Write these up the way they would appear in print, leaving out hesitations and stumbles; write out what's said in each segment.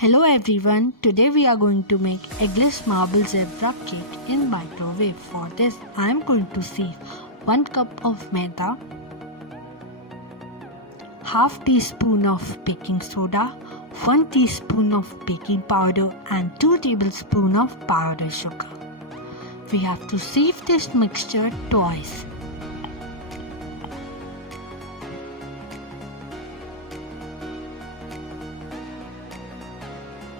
Hello everyone, today we are going to make Eggless Marbe Zebra cake in microwave. For this I am going to sieve 1 cup of maida, half teaspoon of baking soda, 1 teaspoon of baking powder and 2 tablespoons of powdered sugar. We have to sieve this mixture twice.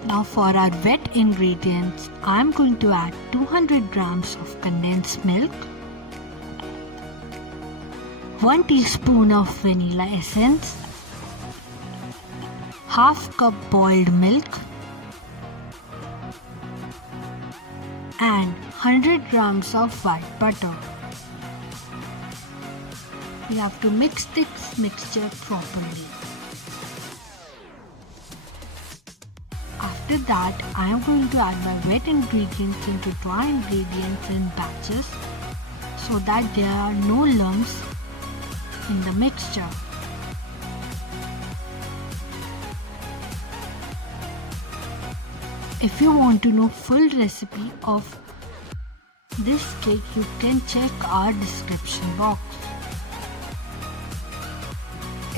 Now for our wet ingredients, I am going to add 200 grams of condensed milk, 1 teaspoon of vanilla essence, half cup boiled milk and 100 grams of white butter. We have to mix this mixture properly. After that, I am going to add my wet ingredients into dry ingredients in batches so that there are no lumps in the mixture. If you want to know full recipe of this cake, you can check our description box.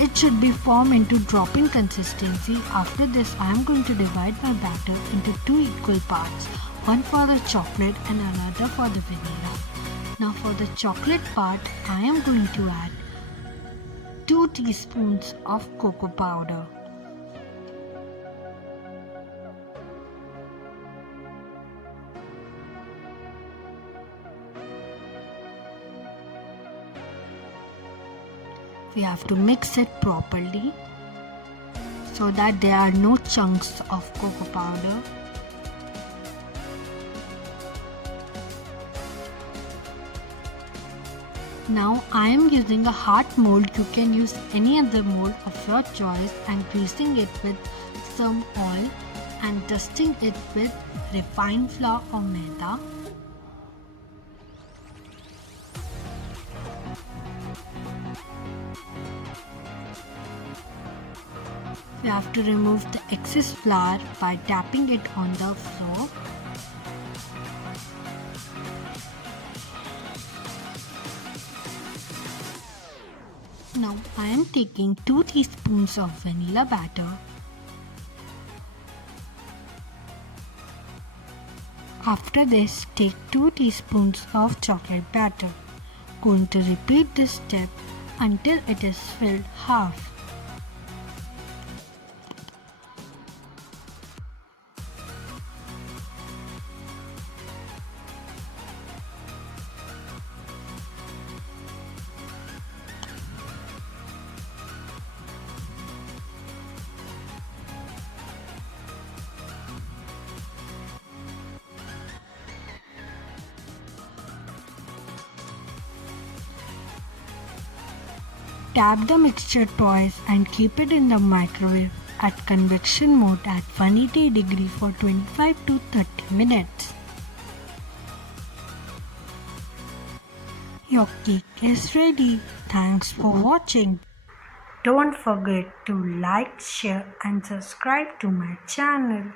It should be formed into dropping consistency. After this, I am going to divide my batter into 2 equal parts, one for the chocolate and another for the vanilla. Now for the chocolate part, I am going to add 2 teaspoons of cocoa powder. We have to mix it properly so that there are no chunks of cocoa powder. Now I am using a hot mold. You can use any other mold of your choice and greasing it with some oil and dusting it with refined flour or maida. We have to remove the excess flour by tapping it on the floor. Now I am taking 2 teaspoons of vanilla batter. After this, take 2 teaspoons of chocolate batter. Going to repeat this step until it is filled half. Tap the mixture twice and keep it in the microwave at convection mode at 180 degrees for 25 to 30 minutes. Your cake is ready. Thanks for watching. Don't forget to like, share and subscribe to my channel.